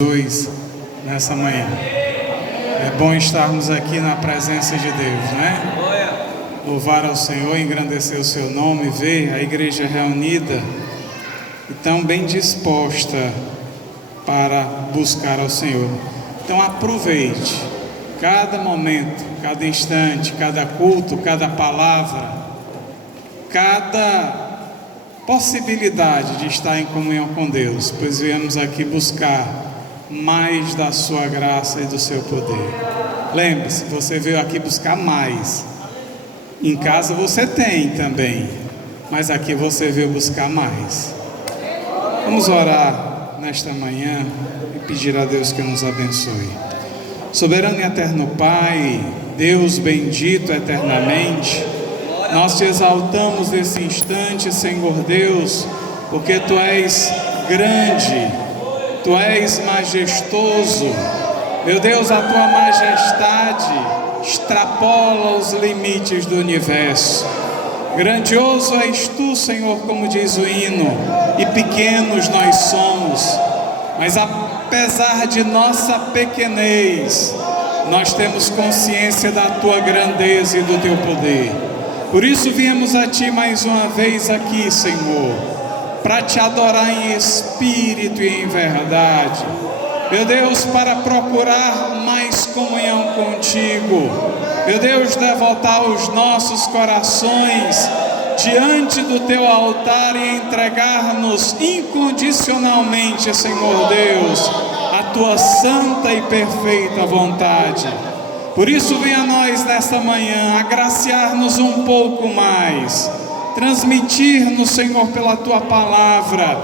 Jesus nessa manhã. É bom estarmos aqui na presença de Deus, né? Louvar ao Senhor, engrandecer o seu nome, ver a igreja reunida e tão bem disposta para buscar ao Senhor. Então aproveite cada momento, cada instante, cada culto, cada palavra, cada possibilidade de estar em comunhão com Deus, pois viemos aqui buscar mais da sua graça e do seu poder. Lembre-se, você veio aqui buscar mais. Em casa você tem também, mas aqui você veio buscar mais. Vamos orar nesta manhã e pedir a Deus que nos abençoe. Soberano e eterno Pai, Deus bendito eternamente, nós te exaltamos nesse instante, Senhor Deus, porque Tu és grande, Tu és majestoso. Meu Deus, a Tua majestade extrapola os limites do universo. Grandioso és Tu, Senhor, como diz o hino, e pequenos nós somos. Mas apesar de nossa pequenez, nós temos consciência da Tua grandeza e do Teu poder. Por isso viemos a Ti mais uma vez aqui, Senhor, para Te adorar em espírito e em verdade. Meu Deus, para procurar mais comunhão contigo. Meu Deus, devotar os nossos corações diante do Teu altar e entregar-nos incondicionalmente, Senhor Deus, a Tua santa e perfeita vontade. Por isso vem a nós nesta manhã agraciar-nos um pouco mais, transmitir-nos, Senhor, pela Tua palavra,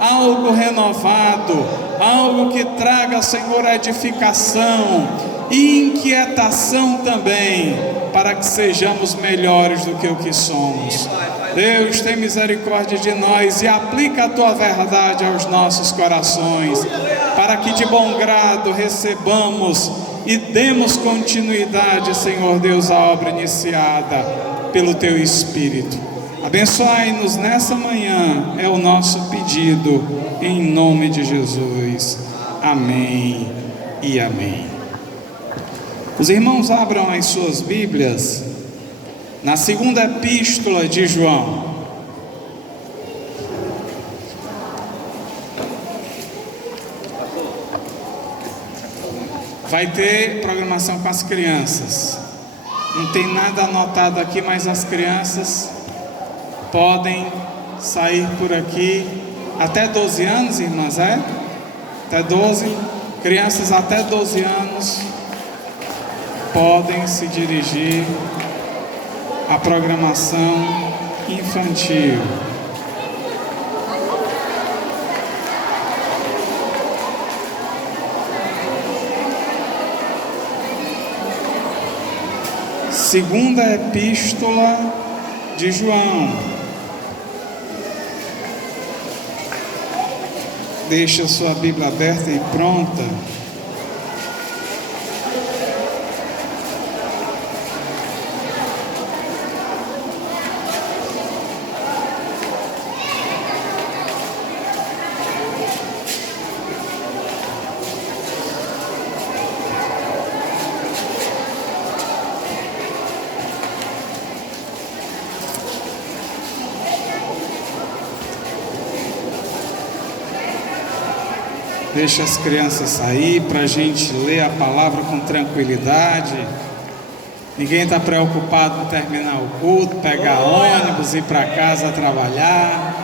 algo renovado, algo que traga, Senhor, edificação e inquietação também, para que sejamos melhores do que o que somos. Deus, tem misericórdia de nós e aplica a Tua verdade aos nossos corações, para que de bom grado recebamos e demos continuidade, Senhor Deus, à obra iniciada pelo Teu Espírito. Abençoai-nos nessa manhã, é o nosso pedido, em nome de Jesus. Amém e amém. Os irmãos abram as suas Bíblias na segunda epístola de João. Vai ter programação com as crianças. Não tem nada anotado aqui, mas as crianças podem sair por aqui até 12 anos, irmãs, até 12, crianças até 12 anos podem se dirigir à programação infantil. Segunda epístola de João. Deixa a sua Bíblia aberta e pronta. Deixa as crianças sair para a gente ler a palavra com tranquilidade. Ninguém está preocupado em terminar o culto, pegar ônibus, ir para casa trabalhar.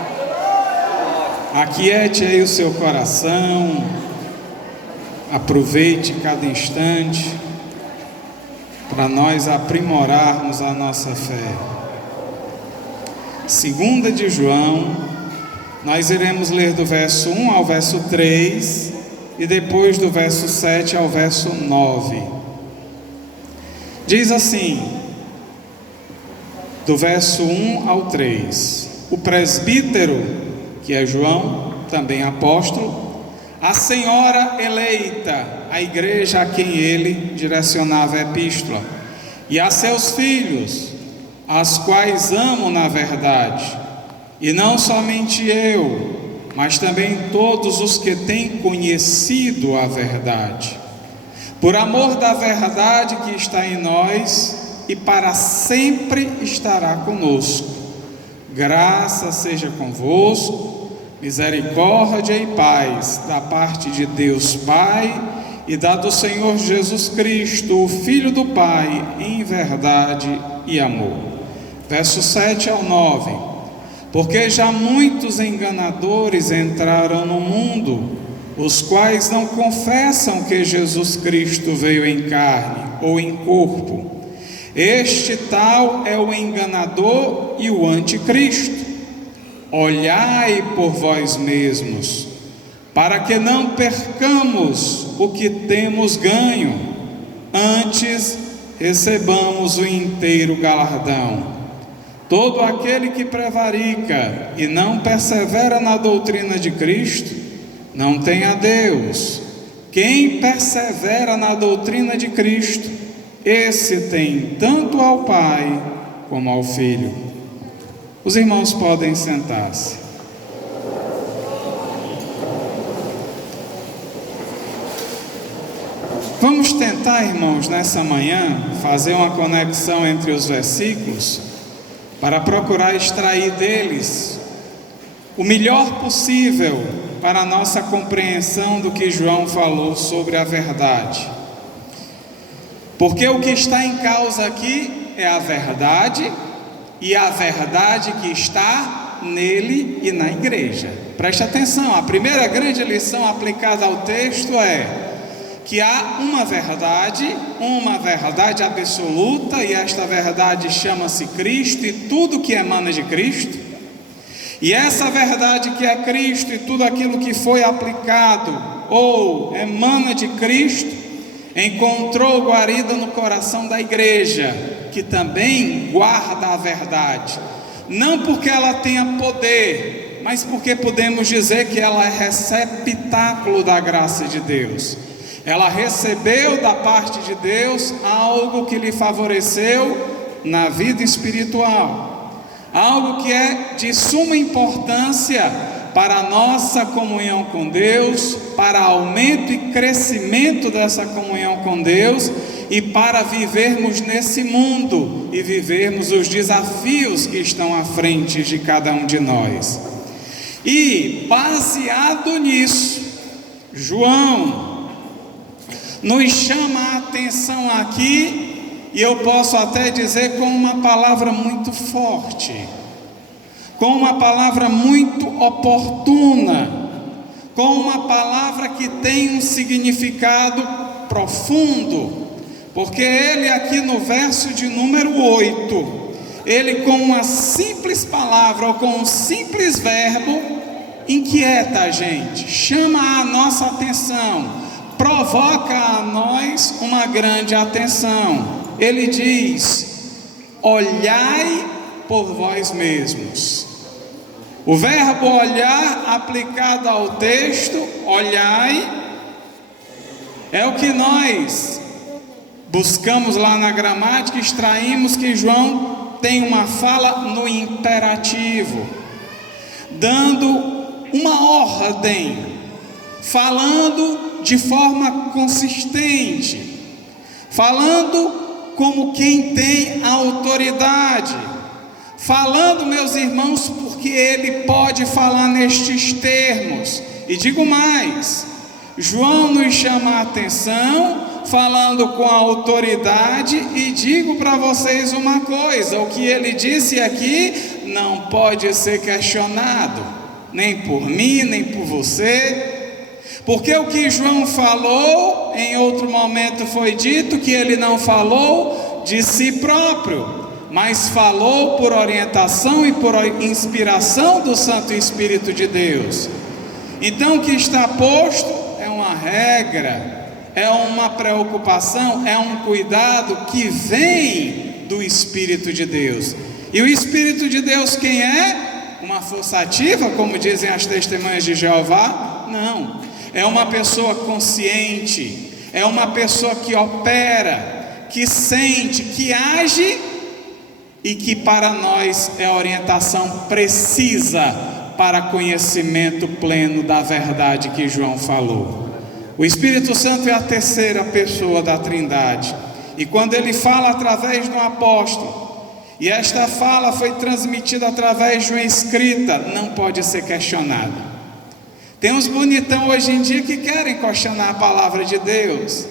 Aquiete aí o seu coração. Aproveite cada instante para nós aprimorarmos a nossa fé. Segunda de João. Nós iremos ler do verso 1 ao verso 3 e depois do verso 7 ao verso 9. Diz assim, do verso 1 ao 3: o presbítero, que é João, também apóstolo, a senhora eleita, a igreja a quem ele direcionava a epístola, e a seus filhos, as quais amo na verdade, e não somente eu, mas também todos os que têm conhecido a verdade. Por amor da verdade que está em nós e para sempre estará conosco. Graça seja convosco, misericórdia e paz da parte de Deus Pai e da do Senhor Jesus Cristo, o Filho do Pai, em verdade e amor. Versos 7 ao 9. Porque já muitos enganadores entraram no mundo, os quais não confessam que Jesus Cristo veio em carne ou em corpo. Este tal é o enganador e o anticristo. Olhai por vós mesmos, para que não percamos o que temos ganho, antes recebamos o inteiro galardão. Todo aquele que prevarica e não persevera na doutrina de Cristo, não tem a Deus. Quem persevera na doutrina de Cristo, esse tem tanto ao Pai como ao Filho. Os irmãos podem sentar-se. Vamos tentar, irmãos, nessa manhã, fazer uma conexão entre os versículos, para procurar extrair deles o melhor possível para a nossa compreensão do que João falou sobre a verdade. Porque o que está em causa aqui é a verdade, e a verdade que está nele e na igreja. Preste atenção, a primeira grande lição aplicada ao texto é que há uma verdade absoluta, e esta verdade chama-se Cristo e tudo que emana de Cristo. E essa verdade que é Cristo e tudo aquilo que foi aplicado ou emana de Cristo, encontrou guarida no coração da igreja, que também guarda a verdade, não porque ela tenha poder, mas porque podemos dizer que ela é receptáculo da graça de Deus. Ela recebeu da parte de Deus algo que lhe favoreceu na vida espiritual, algo que é de suma importância para a nossa comunhão com Deus, para aumento e crescimento dessa comunhão com Deus e para vivermos nesse mundo e vivermos os desafios que estão à frente de cada um de nós. E baseado nisso, João nos chama a atenção aqui, e eu posso até dizer com uma palavra muito forte, com uma palavra muito oportuna, com uma palavra que tem um significado profundo, porque ele aqui no verso de número 8, ele com uma simples palavra ou com um simples verbo, inquieta a gente, chama a nossa atenção, provoca a nós uma grande atenção. Ele diz: olhai por vós mesmos. O verbo olhar aplicado ao texto, olhai, é o que nós buscamos lá na gramática, extraímos que João tem uma fala no imperativo, dando uma ordem, falando de forma consistente, falando como quem tem autoridade, falando, meus irmãos, porque ele pode falar nestes termos. E digo mais, João nos chama a atenção, falando com autoridade, e digo para vocês uma coisa: o que ele disse aqui não pode ser questionado, nem por mim, nem por você, porque o que João falou, em outro momento foi dito que ele não falou de si próprio, mas falou por orientação e por inspiração do Santo Espírito de Deus. Então o que está posto é uma regra, é uma preocupação, é um cuidado que vem do Espírito de Deus. E o Espírito de Deus quem é? Uma força ativa, como dizem as testemunhas de Jeová? Não. É uma pessoa consciente, é uma pessoa que opera, que sente, que age e que para nós é orientação precisa para conhecimento pleno da verdade que João falou. O Espírito Santo é a terceira pessoa da Trindade, e quando ele fala através de um apóstolo, e esta fala foi transmitida através de uma escrita, não pode ser questionada. Tem uns bonitão hoje em dia que querem questionar a palavra de Deus,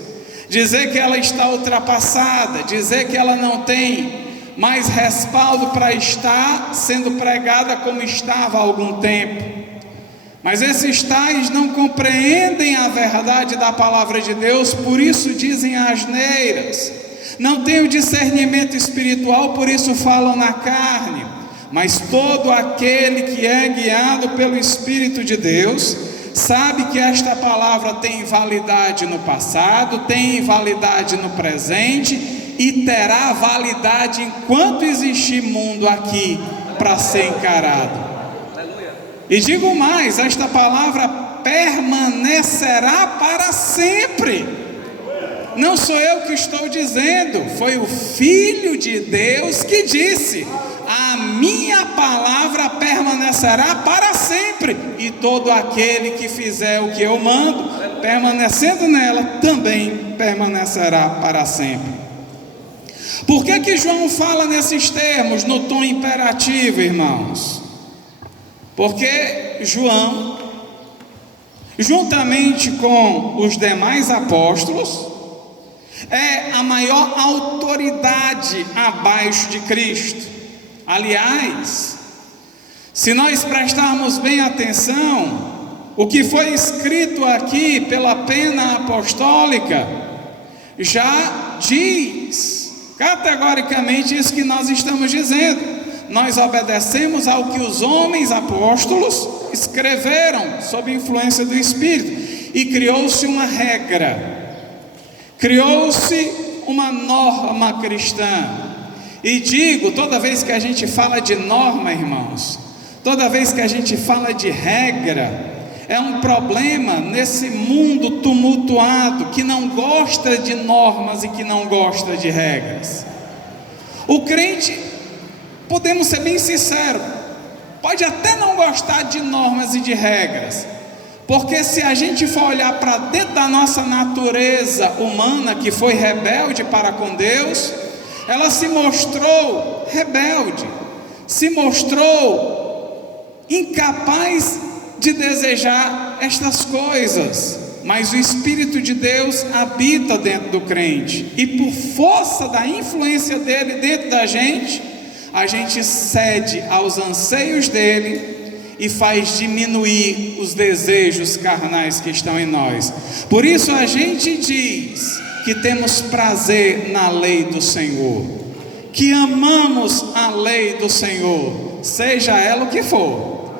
dizer que ela está ultrapassada, dizer que ela não tem mais respaldo para estar sendo pregada como estava há algum tempo. Mas esses tais não compreendem a verdade da palavra de Deus, por isso dizem asneiras. Não têm o discernimento espiritual, por isso falam na carne. Mas todo aquele que é guiado pelo Espírito de Deus sabe que esta palavra tem validade no passado, tem validade no presente e terá validade enquanto existir mundo aqui para ser encarado. E digo mais, esta palavra permanecerá para sempre. Não sou eu que estou dizendo, foi o Filho de Deus que disse: a minha palavra permanecerá para sempre, e todo aquele que fizer o que eu mando, permanecendo nela, também permanecerá para sempre. Por que João fala nesses termos, no tom imperativo, irmãos? Porque João, juntamente com os demais apóstolos, é a maior autoridade abaixo de Cristo. Aliás, se nós prestarmos bem atenção, o que foi escrito aqui pela pena apostólica já diz categoricamente isso que nós estamos dizendo. Nós obedecemos ao que os homens apóstolos escreveram sob influência do Espírito, e criou-se uma regra, criou-se uma norma cristã. E digo, toda vez que a gente fala de norma, irmãos, toda vez que a gente fala de regra, é um problema nesse mundo tumultuado que não gosta de normas e que não gosta de regras. O crente, podemos ser bem sinceros, pode até não gostar de normas e de regras, porque se a gente for olhar para dentro da nossa natureza humana, que foi rebelde para com Deus, ela se mostrou rebelde, se mostrou incapaz de desejar estas coisas. Mas o Espírito de Deus habita dentro do crente, e por força da influência dele dentro da gente, a gente cede aos anseios dele e faz diminuir os desejos carnais que estão em nós. Por isso a gente diz que temos prazer na lei do Senhor, que amamos a lei do Senhor, seja ela o que for.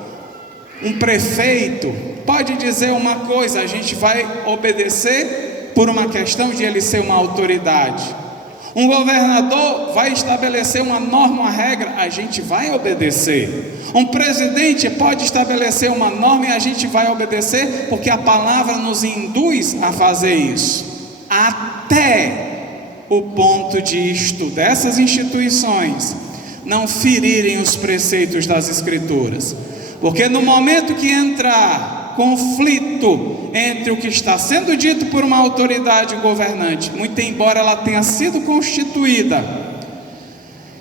Um prefeito pode dizer uma coisa, a gente vai obedecer por uma questão de ele ser uma autoridade. Um governador vai estabelecer uma norma, uma regra, a gente vai obedecer. Um presidente pode estabelecer uma norma e a gente vai obedecer, porque a palavra nos induz a fazer isso. Até o ponto de isto dessas instituições não ferirem os preceitos das Escrituras. Porque no momento que entrar conflito entre o que está sendo dito por uma autoridade governante, muito embora ela tenha sido constituída,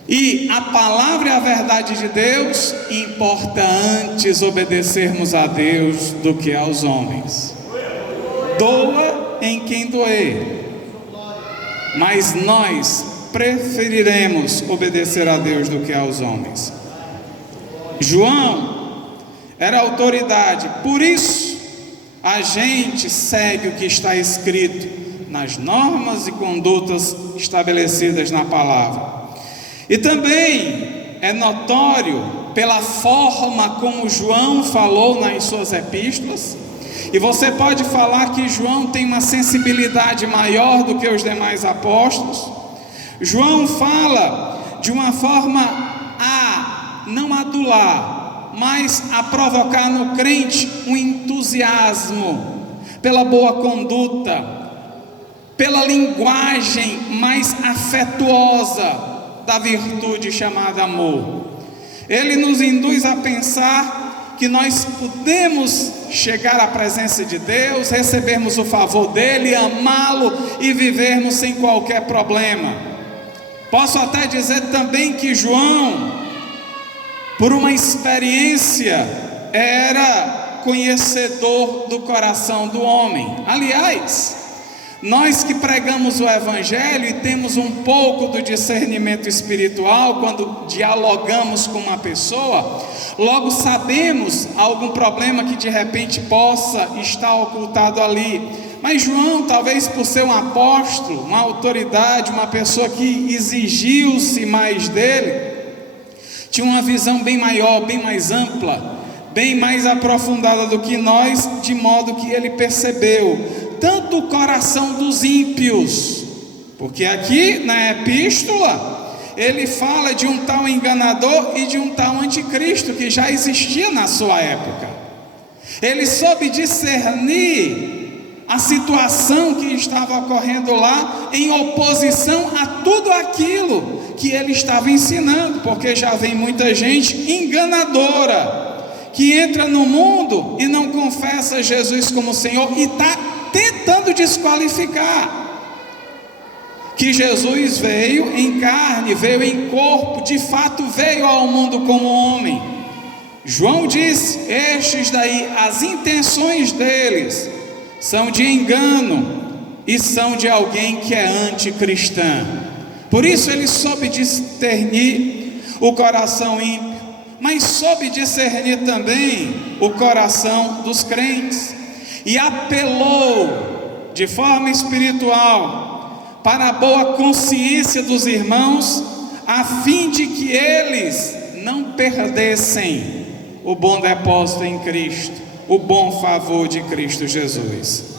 e a palavra e a verdade de Deus, importa antes obedecermos a Deus do que aos homens. Doa em quem doer, mas nós preferiremos obedecer a Deus do que aos homens. João era autoridade, por isso a gente segue o que está escrito nas normas e condutas estabelecidas na palavra. E também é notório pela forma como João falou nas suas epístolas, e você pode falar que João tem uma sensibilidade maior do que os demais apóstolos. João fala de uma forma a não adular, mas a provocar no crente um entusiasmo pela boa conduta, pela linguagem mais afetuosa da virtude chamada amor. Ele nos induz a pensar que nós podemos chegar à presença de Deus, recebermos o favor dele, amá-lo e vivermos sem qualquer problema. Posso até dizer também que João, por uma experiência, era conhecedor do coração do homem. Aliás, nós que pregamos o Evangelho e temos um pouco do discernimento espiritual, quando dialogamos com uma pessoa, logo sabemos algum problema que de repente possa estar ocultado ali. Mas João, talvez por ser um apóstolo, uma autoridade, uma pessoa que exigiu-se mais dele, tinha uma visão bem maior, bem mais ampla, bem mais aprofundada do que nós, de modo que ele percebeu tanto o coração dos ímpios, porque aqui na epístola ele fala de um tal enganador e de um tal anticristo que já existia na sua época. Ele soube discernir a situação que estava ocorrendo lá em oposição a tudo aquilo que ele estava ensinando, porque já vem muita gente enganadora que entra no mundo e não confessa Jesus como Senhor e está tentando desqualificar que Jesus veio em carne, veio em corpo, de fato veio ao mundo como homem. João diz: estes daí, as intenções deles são de engano e são de alguém que é anticristã. Por isso ele soube discernir o coração ímpio, mas soube discernir também o coração dos crentes, e apelou de forma espiritual para a boa consciência dos irmãos, a fim de que eles não perdessem o bom depósito em Cristo, o bom favor de Cristo Jesus.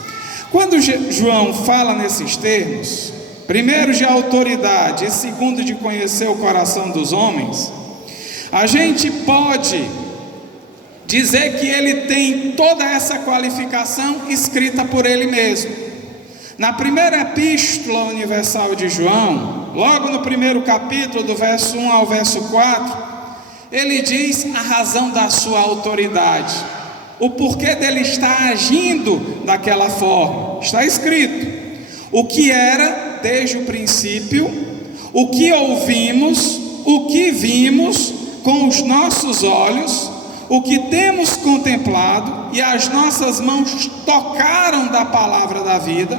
Quando João fala nesses termos, primeiro de autoridade e segundo de conhecer o coração dos homens, a gente pode dizer que ele tem toda essa qualificação escrita por ele mesmo. Na primeira epístola universal de João, logo no primeiro capítulo, do verso 1 ao verso 4, ele diz a razão da sua autoridade, o porquê dele estar agindo daquela forma. Está escrito: o que era desde o princípio, o que ouvimos, o que vimos com os nossos olhos, o que temos contemplado e as nossas mãos tocaram da palavra da vida,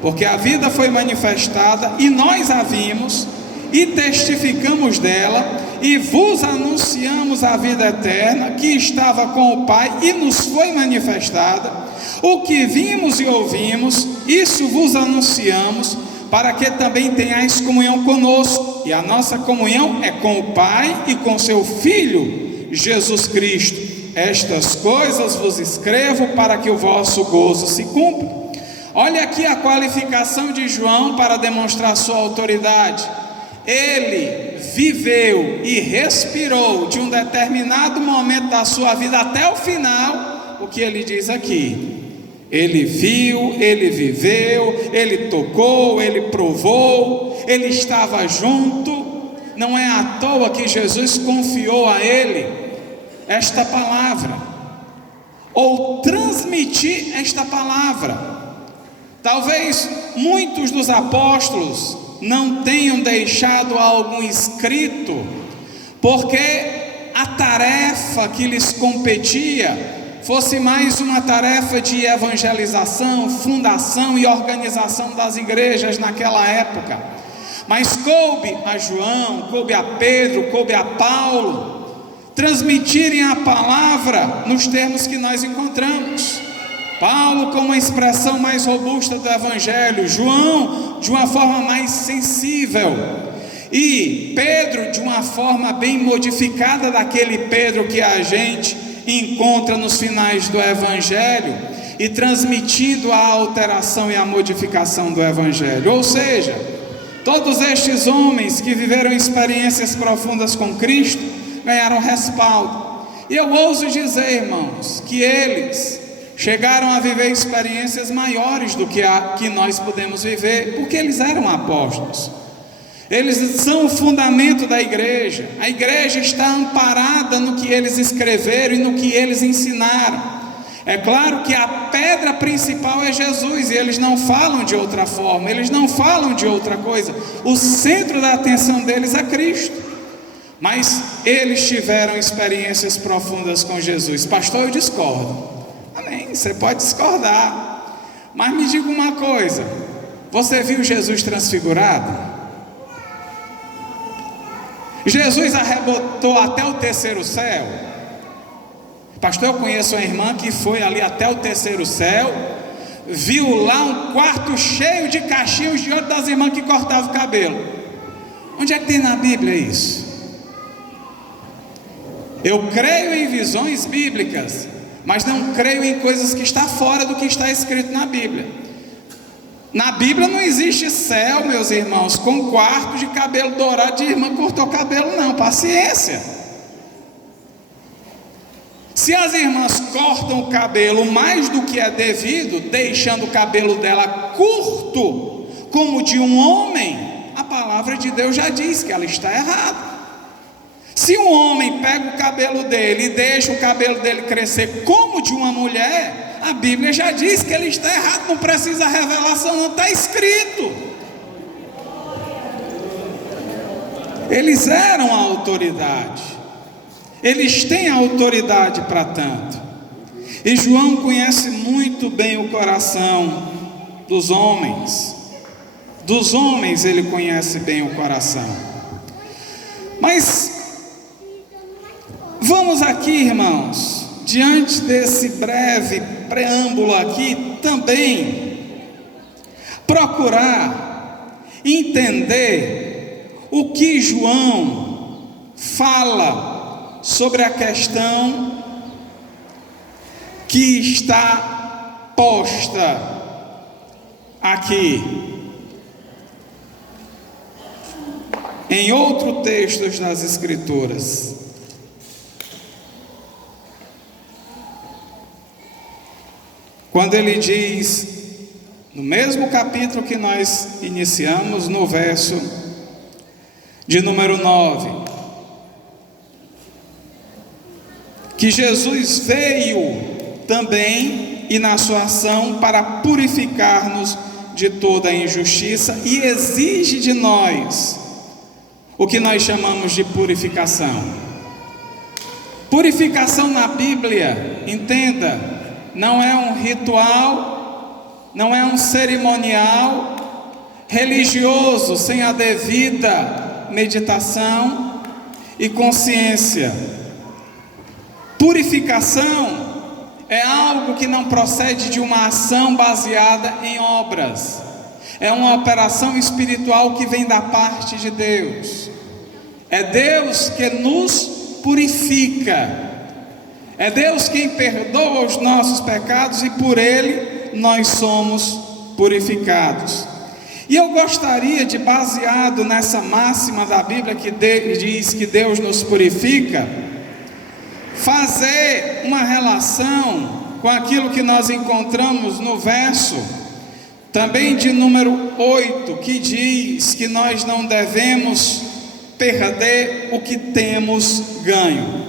porque a vida foi manifestada e nós a vimos e testificamos dela e vos anunciamos a vida eterna que estava com o Pai e nos foi manifestada. O que vimos e ouvimos, isso vos anunciamos, para que também tenhais comunhão conosco, e a nossa comunhão é com o Pai e com seu Filho Jesus Cristo. Estas coisas vos escrevo para que o vosso gozo se cumpra. Olha aqui a qualificação de João para demonstrar sua autoridade. Ele viveu e respirou de um determinado momento da sua vida até o final, o que ele diz aqui. Ele viu, ele viveu, ele tocou, ele provou, ele estava junto. Não é à toa que Jesus confiou a ele esta palavra, ou transmitir esta palavra. Talvez muitos dos apóstolos não tenham deixado algo escrito, porque a tarefa que lhes competia fosse mais uma tarefa de evangelização, fundação e organização das igrejas naquela época. Mas coube a João, coube a Pedro, coube a Paulo transmitirem a palavra nos termos que nós encontramos. Paulo com uma expressão mais robusta do Evangelho, João de uma forma mais sensível, e Pedro de uma forma bem modificada daquele Pedro que a gente encontra nos finais do Evangelho, e transmitindo a alteração e a modificação do Evangelho. Ou seja, todos estes homens que viveram experiências profundas com Cristo ganharam respaldo. E eu ouso dizer, irmãos, que eles chegaram a viver experiências maiores do que a que nós podemos viver, porque eles eram apóstolos. Eles são o fundamento da igreja. A igreja está amparada no que eles escreveram e no que eles ensinaram. É claro que a pedra principal é Jesus, e eles não falam de outra forma, eles não falam de outra coisa. O centro da atenção deles é Cristo. Mas eles tiveram experiências profundas com Jesus. Pastor, eu discordo. Amém, você pode discordar. Mas me diga uma coisa: você viu Jesus transfigurado? Jesus arrebatou até o terceiro céu? Pastor, eu conheço uma irmã que foi ali até o terceiro céu, viu lá um quarto cheio de cachinhos de ouro das irmãs que cortavam o cabelo. Onde é que tem na Bíblia isso? Eu creio em visões bíblicas, mas não creio em coisas que estão fora do que está escrito na Bíblia. Na Bíblia não existe céu, meus irmãos, com quarto de cabelo dourado de irmã cortou cabelo, não. Paciência. Se as irmãs cortam o cabelo mais do que é devido, deixando o cabelo dela curto, como de um homem, a palavra de Deus já diz que ela está errada. Se um homem pega o cabelo dele e deixa o cabelo dele crescer como de uma mulher, a Bíblia já diz que ele está errado, não precisa revelação, não está escrito. Eles eram a autoridade. Eles têm autoridade para tanto. E João conhece muito bem o coração dos homens. Dos homens ele conhece bem o coração. Mas vamos aqui, irmãos, diante desse breve preâmbulo aqui, também procurar entender o que João fala sobre a questão que está posta aqui em outro texto das Escrituras. Quando ele diz, no mesmo capítulo que nós iniciamos, no verso de número 9, que Jesus veio também e na sua ação para purificar-nos de toda a injustiça e exige de nós o que nós chamamos de purificação. Purificação na Bíblia, entenda, não é um ritual, não é um cerimonial religioso sem a devida meditação e consciência. Purificação é algo que não procede de uma ação baseada em obras. É uma operação espiritual que vem da parte de Deus. É Deus que nos purifica. É Deus quem perdoa os nossos pecados e por Ele nós somos purificados. E eu gostaria de, baseado nessa máxima da Bíblia que diz que Deus nos purifica, fazer uma relação com aquilo que nós encontramos no verso também de número 8, que diz que nós não devemos perder o que temos ganho.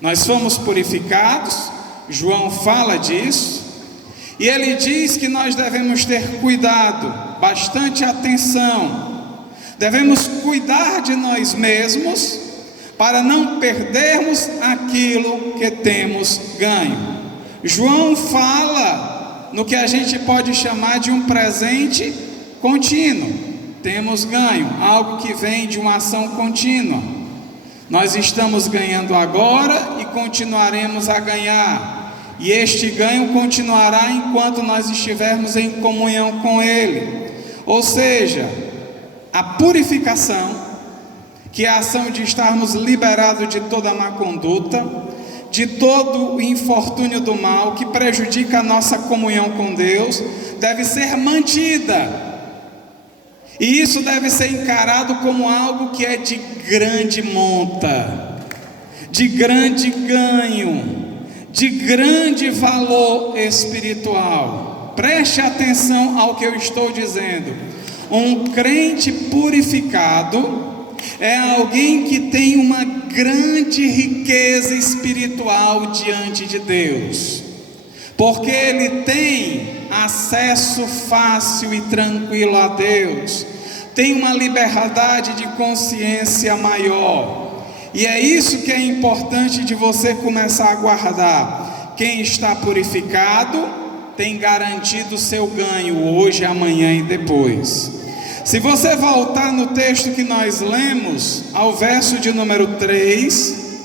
Nós fomos purificados, João fala disso, e ele diz que nós devemos ter cuidado, bastante atenção, devemos cuidar de nós mesmos, para não perdermos aquilo que temos ganho. João fala no que a gente pode chamar de um presente contínuo. Temos ganho, algo que vem de uma ação contínua. Nós estamos ganhando agora e continuaremos a ganhar. E este ganho continuará enquanto nós estivermos em comunhão com Ele. Ou seja, a purificação, que é a ação de estarmos liberados de toda a má conduta, de todo o infortúnio do mal que prejudica a nossa comunhão com Deus, deve ser mantida. E isso deve ser encarado como algo que é de grande monta, de grande ganho, de grande valor espiritual. Preste atenção ao que eu estou dizendo. Um crente purificado é alguém que tem uma grande riqueza espiritual diante de Deus, porque ele tem acesso fácil e tranquilo a Deus, tem uma liberdade de consciência maior, e é isso que é importante de você começar a guardar. Quem está purificado tem garantido o seu ganho hoje, amanhã e depois. Se você voltar no texto que nós lemos, ao verso de número 3,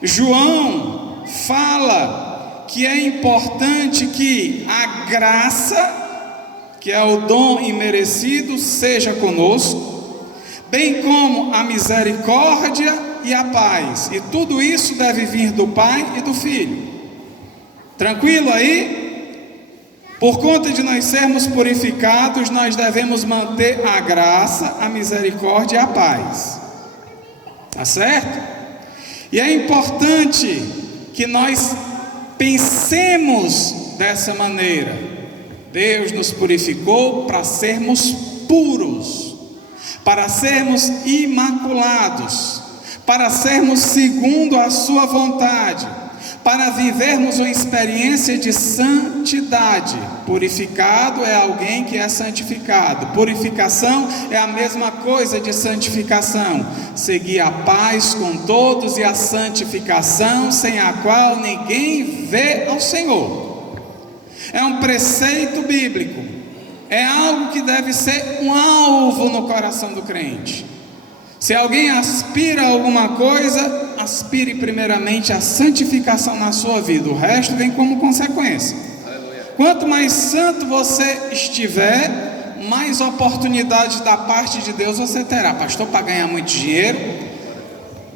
João fala que é importante que a graça, que é o dom imerecido, seja conosco, bem como a misericórdia e a paz, e tudo isso deve vir do Pai e do Filho. Tranquilo aí? Por conta de nós sermos purificados, nós devemos manter a graça, a misericórdia e a paz. Tá certo? E é importante que nós pensemos dessa maneira. Deus nos purificou para sermos puros, para sermos imaculados, para sermos segundo a sua vontade, para vivermos uma experiência de santidade. Purificado é alguém que é santificado. Purificação é a mesma coisa de santificação. Seguir a paz com todos e a santificação, sem a qual ninguém vê ao Senhor. É um preceito bíblico. É algo que deve ser um alvo no coração do crente. Se alguém aspira a alguma coisa, aspire primeiramente a santificação na sua vida. O resto vem como consequência. Aleluia. Quanto mais santo você estiver, mais oportunidades da parte de Deus você terá. Pastor, para ganhar muito dinheiro?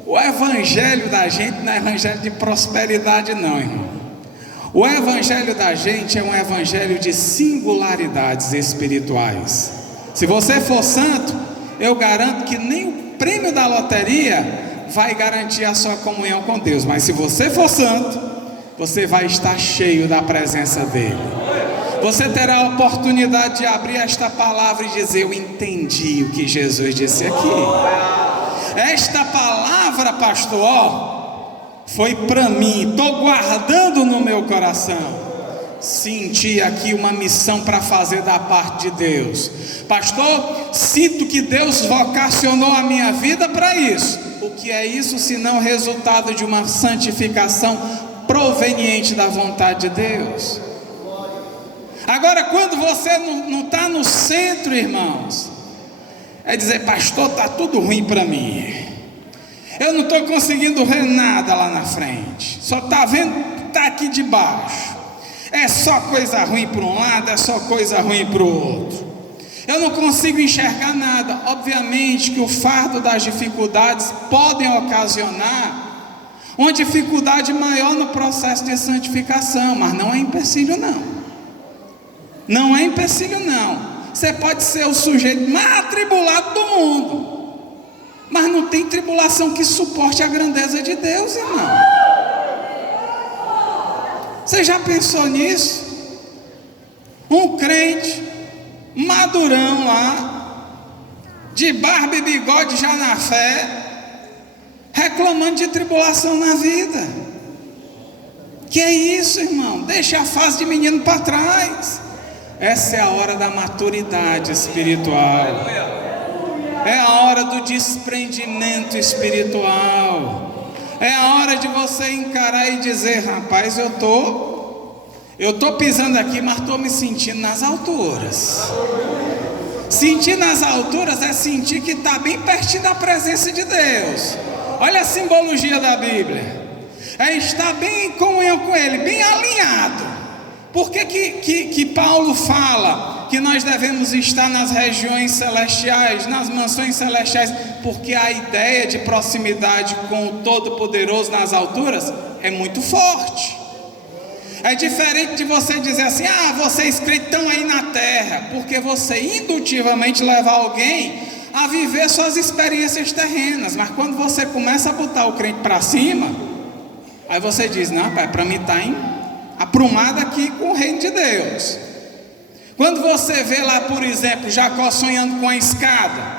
O evangelho da gente não é evangelho de prosperidade não, irmão. O evangelho da gente é um evangelho de singularidades espirituais. Se você for santo, eu garanto que nem o prêmio da loteria vai garantir a sua comunhão com Deus, mas se você for santo, você vai estar cheio da presença dele. Você terá a oportunidade de abrir esta palavra e dizer: eu entendi o que Jesus disse aqui. Esta palavra, pastor, foi para mim, estou guardando no meu coração. Senti aqui uma missão para fazer da parte de Deus. Pastor, sinto que Deus vocacionou a minha vida para isso. O que é isso senão resultado de uma santificação proveniente da vontade de Deus? Agora, quando você não está no centro, irmãos, é dizer: pastor, está tudo ruim para mim, eu não estou conseguindo ver nada lá na frente, só está vendo, está aqui debaixo. É só coisa ruim para um lado, é só coisa ruim para o outro. Eu não consigo enxergar nada. Obviamente que o fardo das dificuldades podem ocasionar uma dificuldade maior no processo de santificação, mas não é empecilho não. Não é empecilho não. Você pode ser o sujeito mais atribulado do mundo, mas não tem tribulação que suporte a grandeza de Deus, irmão. Você já pensou nisso? Um crente madurão lá, de barba e bigode já na fé, reclamando de tribulação na vida. Que é isso, irmão? Deixa a fase de menino para trás. Essa é a hora da maturidade espiritual. É a hora do desprendimento espiritual. É a hora de você encarar e dizer: rapaz, eu tô pisando aqui, mas estou me sentindo nas alturas. Sentir nas alturas é sentir que está bem pertinho da presença de Deus. Olha a simbologia da Bíblia. É estar bem em comunhão com Ele, bem alinhado. Por que Paulo fala que nós devemos estar nas regiões celestiais, nas mansões celestiais? Porque a ideia de proximidade com o Todo-Poderoso nas alturas é muito forte. É diferente de você dizer assim: ah, vocês crentes estão aí na terra, porque você indutivamente leva alguém a viver suas experiências terrenas. Mas quando você começa a botar o crente para cima, aí você diz: não, pai, para mim está aprumado aqui com o reino de Deus. Quando você vê lá, por exemplo, Jacó sonhando com a escada,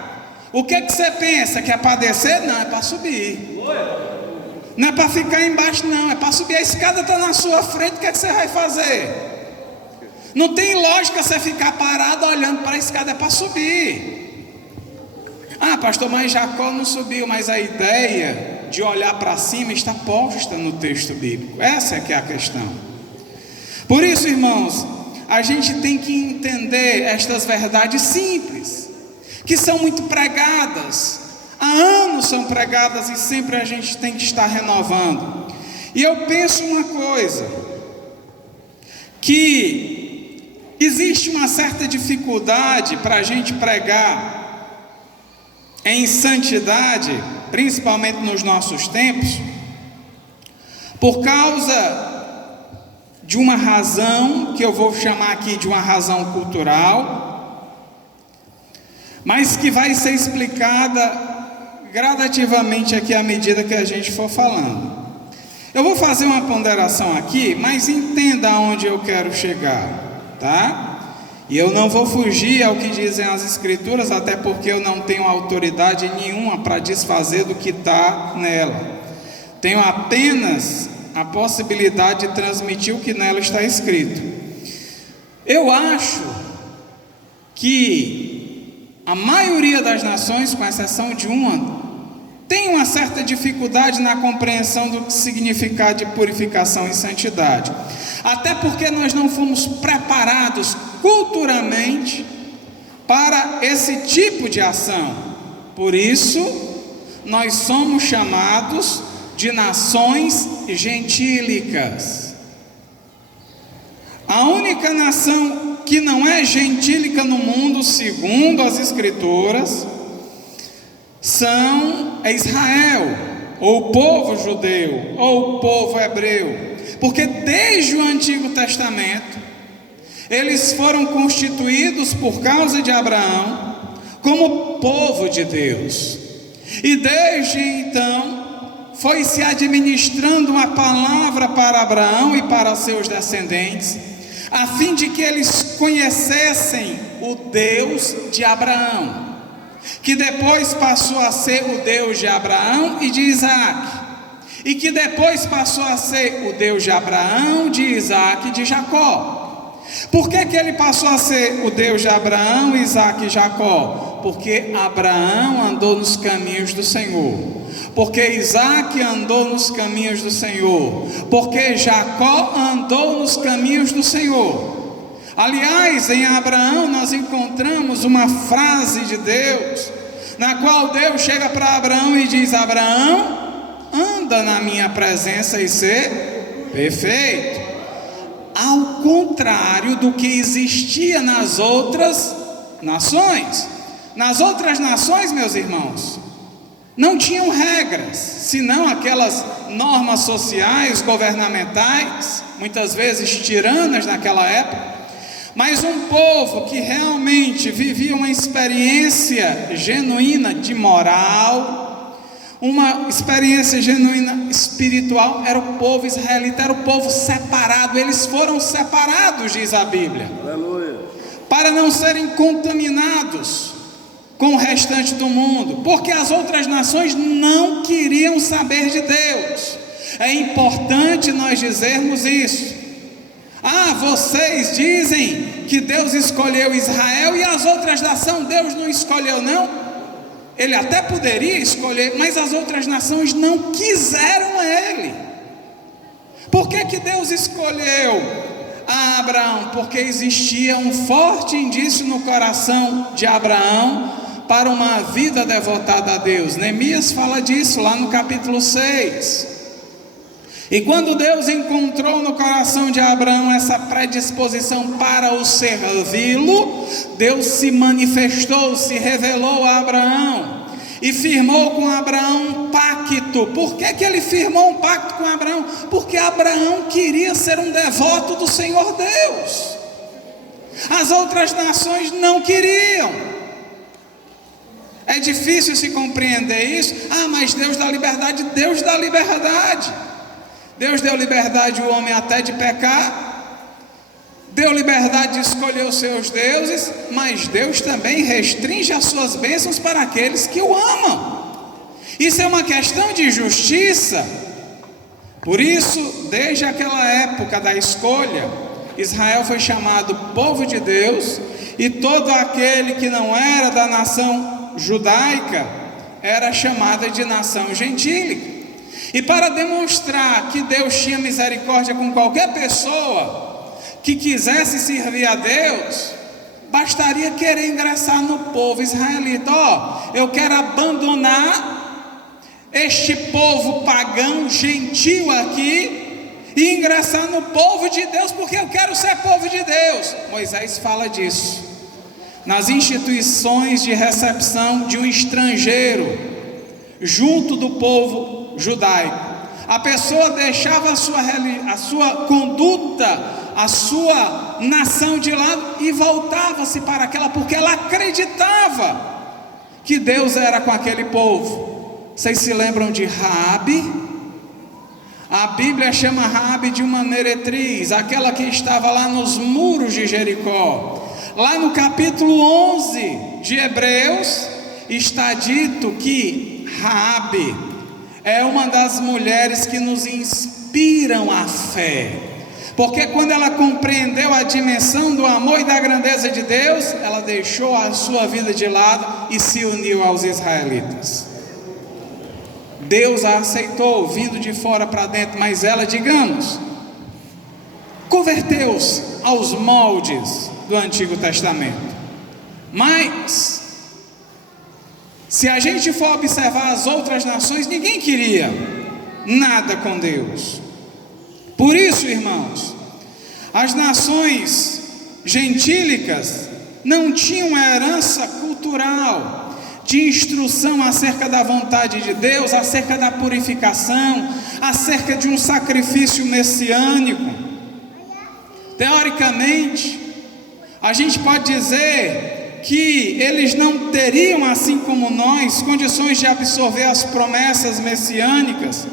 o que você pensa? Que é para descer? Não, é para subir. Não é para ficar embaixo, não, é para subir. A escada está na sua frente, o que você vai fazer? Não tem lógica você ficar parado olhando para a escada, é para subir. Ah, pastor, mas Jacó não subiu. Mas a ideia de olhar para cima está posta no texto bíblico. Essa é que é a questão. Por isso, irmãos, a gente tem que entender estas verdades simples, que são muito pregadas, há anos são pregadas, e sempre a gente tem que estar renovando. E eu penso uma coisa, que existe uma certa dificuldade para a gente pregar em santidade, principalmente nos nossos tempos, por causa de uma razão, que eu vou chamar aqui de uma razão cultural, mas que vai ser explicada gradativamente aqui à medida que a gente for falando. Eu vou fazer uma ponderação aqui, mas entenda aonde eu quero chegar, tá? E eu não vou fugir ao que dizem as Escrituras, até porque eu não tenho autoridade nenhuma para desfazer do que está nela. Tenho apenas a possibilidade de transmitir o que nela está escrito. Eu acho que a maioria das nações, com exceção de uma, tem uma certa dificuldade na compreensão do significado de purificação e santidade, até porque nós não fomos preparados culturalmente para esse tipo de ação. Por isso nós somos chamados de nações gentílicas. A única nação que não é gentílica no mundo, segundo as Escrituras, é Israel, ou o povo judeu, ou o povo hebreu, porque desde o Antigo Testamento eles foram constituídos por causa de Abraão como povo de Deus, e desde então foi se administrando uma palavra para Abraão e para seus descendentes, a fim de que eles conhecessem o Deus de Abraão, que depois passou a ser o Deus de Abraão e de Isaac, e que depois passou a ser o Deus de Abraão, de Isaac e de Jacó. Por que ele passou a ser o Deus de Abraão, Isaac e Jacó? Porque Abraão andou nos caminhos do Senhor, porque Isaac andou nos caminhos do Senhor, porque Jacó andou nos caminhos do Senhor. Aliás, em Abraão nós encontramos uma frase de Deus, na qual Deus chega para Abraão e diz: Abraão, anda na minha presença e ser perfeito. Ao contrário do que existia nas outras nações. Nas outras nações, meus irmãos, não tinham regras, senão aquelas normas sociais, governamentais, muitas vezes tiranas naquela época. Mas um povo que realmente vivia uma experiência genuína de moral, uma experiência genuína espiritual, era o povo israelita, era o povo separado. Eles foram separados, diz a Bíblia, aleluia, para não serem contaminados com o restante do mundo, porque as outras nações não queriam saber de Deus. É importante nós dizermos isso. Ah, vocês dizem que Deus escolheu Israel e as outras nações Deus não escolheu, não? Ele até poderia escolher, mas as outras nações não quiseram ele. Por que Deus escolheu a Abraão? Porque existia um forte indício no coração de Abraão para uma vida devotada a Deus. Neemias fala disso lá no capítulo 6. E quando Deus encontrou no coração de Abraão essa predisposição para o servi-lo, Deus se manifestou, se revelou a Abraão e firmou com Abraão um pacto. Por que ele firmou um pacto com Abraão? Porque Abraão queria ser um devoto do Senhor Deus. As outras nações não queriam. É difícil se compreender isso. Ah, mas Deus dá liberdade. Deus dá liberdade. Deus deu liberdade ao homem até de pecar. deu liberdade de escolher os seus deuses, mas Deus também restringe as suas bênçãos para aqueles que o amam. Isso é uma questão de justiça. Por isso, desde aquela época da escolha, Israel foi chamado povo de Deus, e todo aquele que não era da nação judaica era chamada de nação gentílica. E para demonstrar que Deus tinha misericórdia com qualquer pessoa que quisesse servir a Deus, bastaria querer ingressar no povo israelita. Eu quero abandonar este povo pagão, gentil aqui, e ingressar no povo de Deus, porque eu quero ser povo de Deus. Moisés fala disso nas instituições de recepção de um estrangeiro junto do povo judaico. A pessoa deixava a sua conduta, a sua nação de lado e voltava-se para aquela, porque ela acreditava que Deus era com aquele povo. Vocês se lembram de Raabe? A Bíblia chama Raabe de uma meretriz, aquela que estava lá nos muros de Jericó. Lá no capítulo 11 de Hebreus está dito que Raabe é uma das mulheres que nos inspiram a fé, porque quando ela compreendeu a dimensão do amor e da grandeza de Deus, ela deixou a sua vida de lado e se uniu aos israelitas. Deus a aceitou vindo de fora para dentro, mas ela, digamos, converteu-se aos moldes do Antigo Testamento. Mas se a gente for observar as outras nações, ninguém queria nada com Deus. Por isso, irmãos, as nações gentílicas não tinham uma herança cultural de instrução acerca da vontade de Deus, acerca da purificação, acerca de um sacrifício messiânico. Teoricamente, a gente pode dizer que eles não teriam, assim como nós, condições de absorver as promessas messiânicas,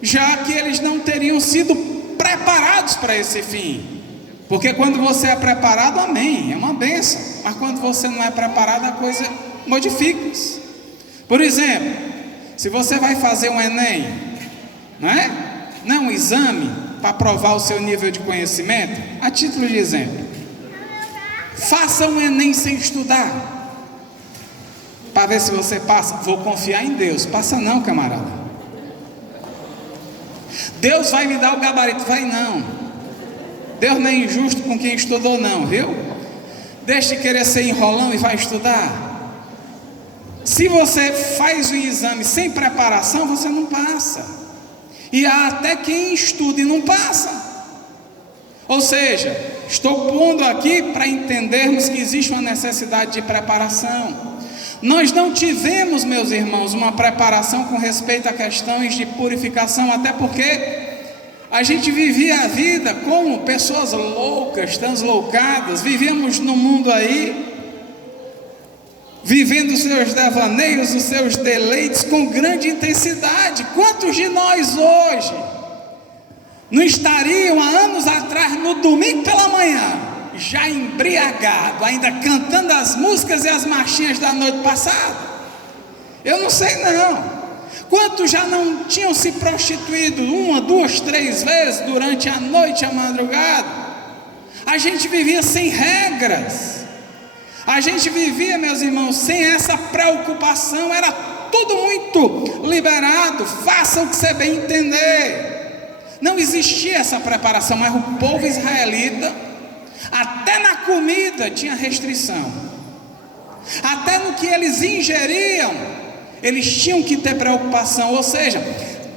já que eles não teriam sido preparados para esse fim. Porque quando você é preparado, amém, é uma bênção. Mas quando você não é preparado, a coisa modifica-se. Por exemplo, se você vai fazer um Enem, não um exame para provar o seu nível de conhecimento, a título de exemplo, faça um Enem sem estudar, para ver se você passa. Vou confiar em Deus. Passa não, camarada. Deus vai me dar o gabarito. Vai não. Deus não é injusto com quem estudou não, viu? Deixe de querer ser enrolão e vai estudar. Se você faz o exame sem preparação, você não passa. E há até quem estuda e não passa. Ou seja, estou pondo aqui para entendermos que existe uma necessidade de preparação. Nós não tivemos, meus irmãos, uma preparação com respeito a questões de purificação, até porque a gente vivia a vida como pessoas loucas, transloucadas. Vivíamos no mundo aí, vivendo os seus devaneios, os seus deleites com grande intensidade. Quantos de nós hoje não estariam há anos atrás, no domingo pela manhã, já embriagado, ainda cantando as músicas e as marchinhas da noite passada? Eu não sei não. Quantos já não tinham se prostituído 1, 2, 3 vezes durante a noite e a madrugada? A gente vivia sem regras. A gente vivia, meus irmãos, sem essa preocupação. Era tudo muito liberado. Faça o que você bem entender. Não existia essa preparação, mas o povo israelita, até na comida tinha restrição. Até no que eles ingeriam, eles tinham que ter preocupação. Ou seja,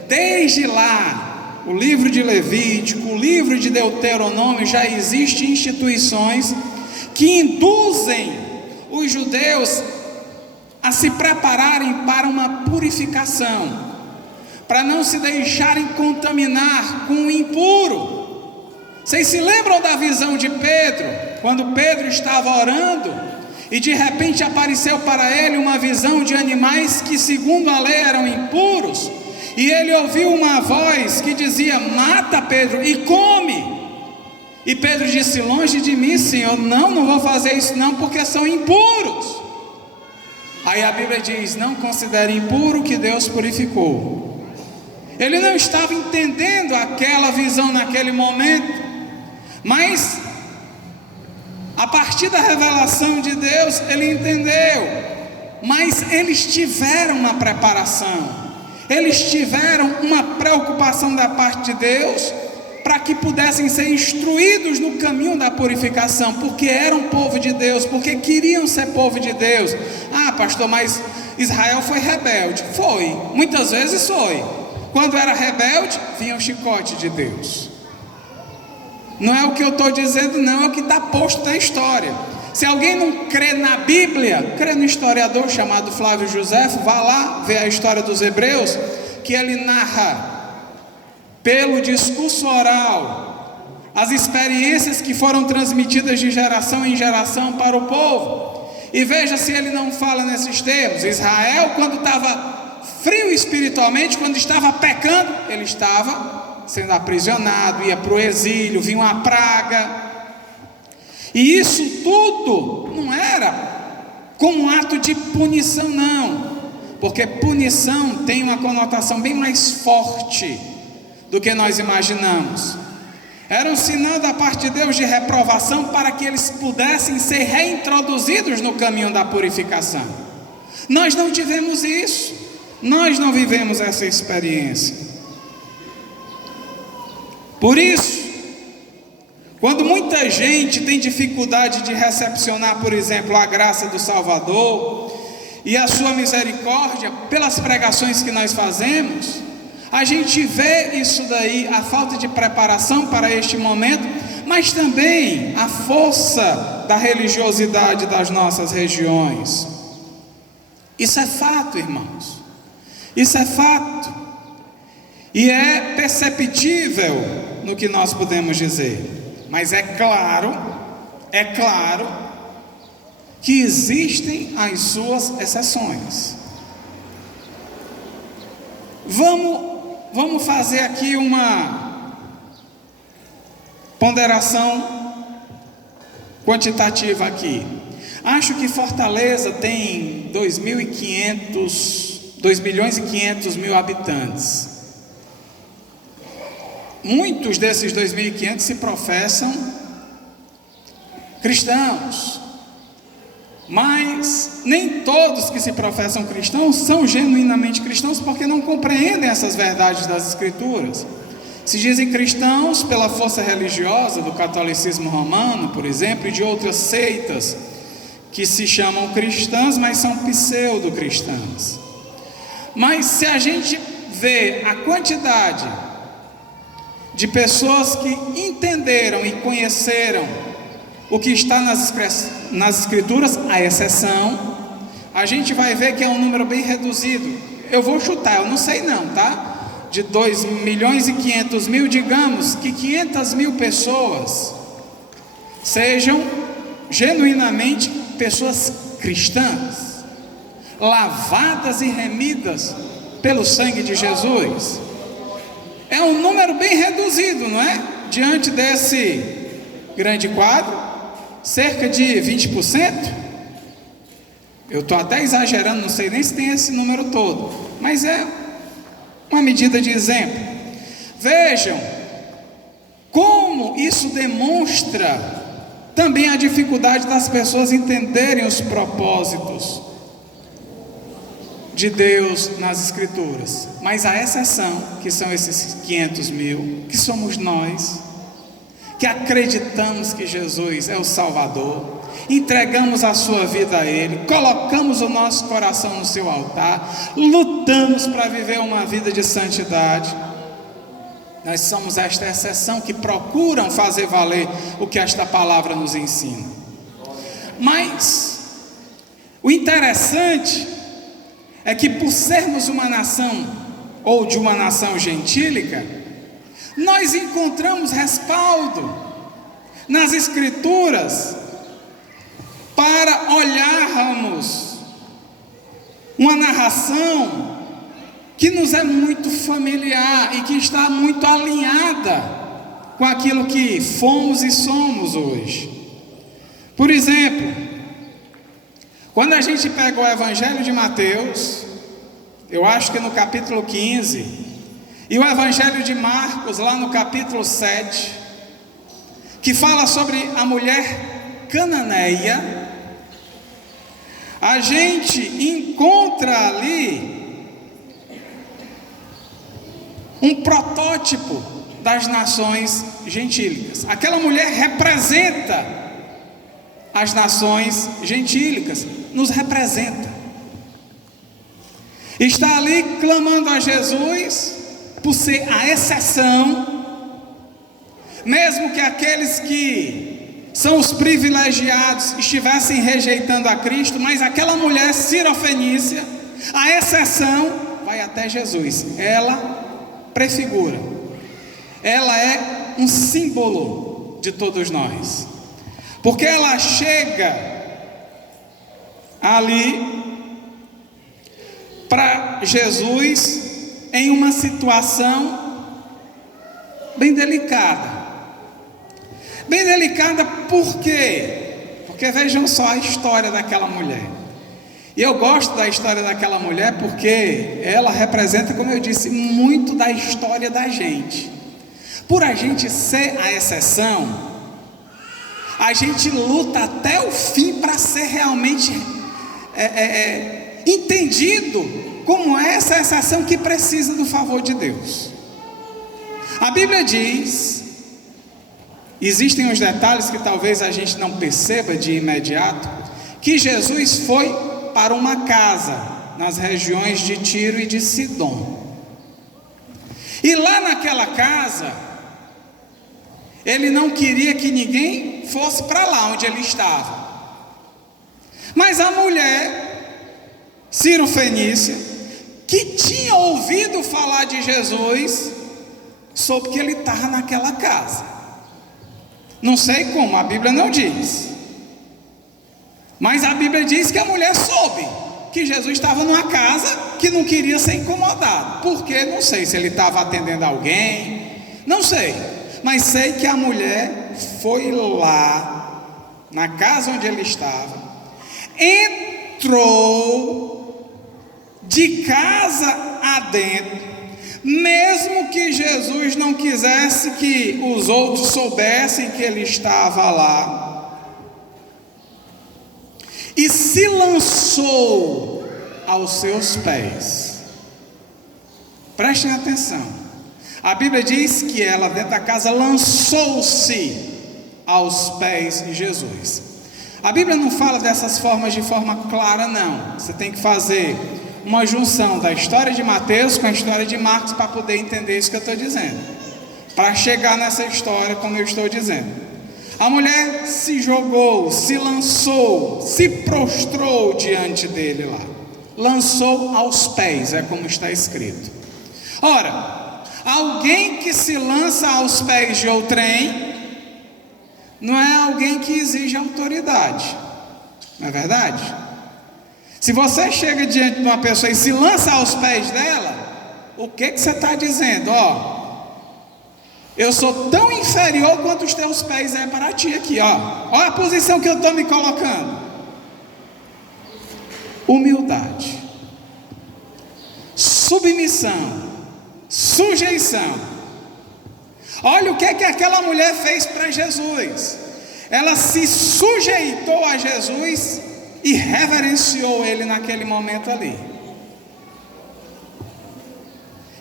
desde lá, o livro de Levítico, o livro de Deuteronômio, já existem instituições que induzem os judeus a se prepararem para uma purificação, para não se deixarem contaminar com o impuro. Vocês se lembram da visão de Pedro, quando Pedro estava orando e de repente apareceu para ele uma visão de animais que segundo a lei eram impuros, e ele ouviu uma voz que dizia: mata Pedro e come. E Pedro disse: longe de mim, Senhor, não vou fazer isso não, porque são impuros. Aí a Bíblia diz: não considere impuro o que Deus purificou. Ele não estava entendendo aquela visão naquele momento, mas a partir da revelação de Deus ele entendeu. Mas eles tiveram uma preparação, eles tiveram uma preocupação da parte de Deus, para que pudessem ser instruídos no caminho da purificação, porque eram povo de Deus, porque queriam ser povo de Deus. Ah, pastor, mas Israel foi rebelde. Foi, muitas vezes foi. Quando era rebelde, vinha o chicote de Deus. Não é o que eu estou dizendo, não, é o que está posto na história. Se alguém não crê na Bíblia, crê no historiador chamado Flávio Joséfo, vá lá ver a história dos Hebreus, que ele narra pelo discurso oral as experiências que foram transmitidas de geração em geração para o povo. E veja se ele não fala nesses termos. Israel, quando estava frio espiritualmente, quando estava pecando, ele estava sendo aprisionado, ia para o exílio, vinha uma praga. E isso tudo não era como um ato de punição, não, porque punição tem uma conotação bem mais forte do que nós imaginamos. Era um sinal da parte de Deus de reprovação, para que eles pudessem ser reintroduzidos no caminho da purificação. Nós não tivemos isso, nós não vivemos essa experiência. Por isso, quando muita gente tem dificuldade de recepcionar, por exemplo, a graça do Salvador e a sua misericórdia pelas pregações que nós fazemos, a gente vê isso daí, a falta de preparação para este momento, mas também a força da religiosidade das nossas regiões. Isso é fato, irmãos, isso é fato, e é perceptível no que nós podemos dizer. Mas é claro que existem as suas exceções. Vamos fazer aqui uma ponderação quantitativa aqui. Acho que Fortaleza tem 2.500.000 habitantes. Muitos desses 2.500 se professam cristãos, mas nem todos que se professam cristãos são genuinamente cristãos, porque não compreendem essas verdades das Escrituras. Se dizem cristãos pela força religiosa do catolicismo romano, por exemplo, e de outras seitas que se chamam cristãs, mas são pseudo-cristãs. Mas se a gente vê a quantidade de pessoas que entenderam e conheceram o que está nas Escrituras, a exceção, a gente vai ver que é um número bem reduzido. Eu vou chutar, eu não sei não, tá? De 2.500.000, digamos que 500.000 pessoas sejam genuinamente pessoas cristãs, lavadas e remidas pelo sangue de Jesus. É um número bem reduzido, não é? Diante desse grande quadro, cerca de 20%. Eu estou até exagerando, não sei nem se tem esse número todo, mas é uma medida de exemplo. Vejam como isso demonstra também a dificuldade das pessoas entenderem os propósitos de Deus nas Escrituras. Mas a exceção, que são esses 500.000, que somos nós, que acreditamos que Jesus é o Salvador, entregamos a sua vida a Ele, colocamos o nosso coração no seu altar, lutamos para viver uma vida de santidade. Nós somos esta exceção que procuram fazer valer o que esta palavra nos ensina. Mas o interessante é que, por sermos uma nação, ou de uma nação gentílica, nós encontramos respaldo nas Escrituras para olharmos uma narração que nos é muito familiar e que está muito alinhada com aquilo que fomos e somos hoje. Por exemplo, quando a gente pega o Evangelho de Mateus, eu acho que no capítulo 15, e o Evangelho de Marcos, lá no capítulo 7, que fala sobre a mulher cananeia, a gente encontra ali um protótipo das nações gentílicas. Aquela mulher representa as nações gentílicas, nos representa. Está ali clamando a Jesus por ser a exceção, mesmo que aqueles que são os privilegiados estivessem rejeitando a Cristo, mas aquela mulher cirofenícia, a exceção, vai até Jesus. Ela prefigura, ela é um símbolo de todos nós, porque ela chega ali para Jesus em uma situação bem delicada. Bem delicada por quê? Porque vejam só a história daquela mulher. E eu gosto da história daquela mulher porque ela representa, como eu disse, muito da história da gente. Por a gente ser a exceção, a gente luta até o fim para ser realmente entendido como essa exceção que precisa do favor de Deus. A Bíblia diz, existem uns detalhes que talvez a gente não perceba de imediato, que Jesus foi para uma casa nas regiões de Tiro e de Sidom. E lá naquela casa, ele não queria que ninguém fosse para lá onde ele estava. Mas a mulher cirofenícia, que tinha ouvido falar de Jesus, soube que ele estava naquela casa. Não sei como, a Bíblia não diz, mas a Bíblia diz que a mulher soube que Jesus estava numa casa que não queria ser incomodado. Por quê? Não sei, se ele estava atendendo alguém, não sei, mas sei que a mulher foi lá na casa onde ele estava, entrou de casa adentro, mesmo que Jesus não quisesse que os outros soubessem que ele estava lá, e se lançou aos seus pés. Prestem atenção, a Bíblia diz que ela dentro da casa lançou-se aos pés de Jesus. A Bíblia não fala dessas formas de forma clara, não. Você tem que fazer uma junção da história de Mateus com a história de Marcos para poder entender isso que eu estou dizendo, para chegar nessa história como eu estou dizendo. A mulher se jogou, se lançou, se prostrou diante dele lá, lançou aos pés, é como está escrito. Ora, alguém que se lança aos pés de outrem não é alguém que exige autoridade, não é verdade? Se você chega diante de uma pessoa e se lança aos pés dela, o que você está dizendo? Eu sou tão inferior quanto os teus pés é para ti aqui, olha a posição que eu estou me colocando. Humildade, submissão, sujeição. Olha o que aquela mulher fez para Jesus. Ela se sujeitou a Jesus e reverenciou ele naquele momento ali.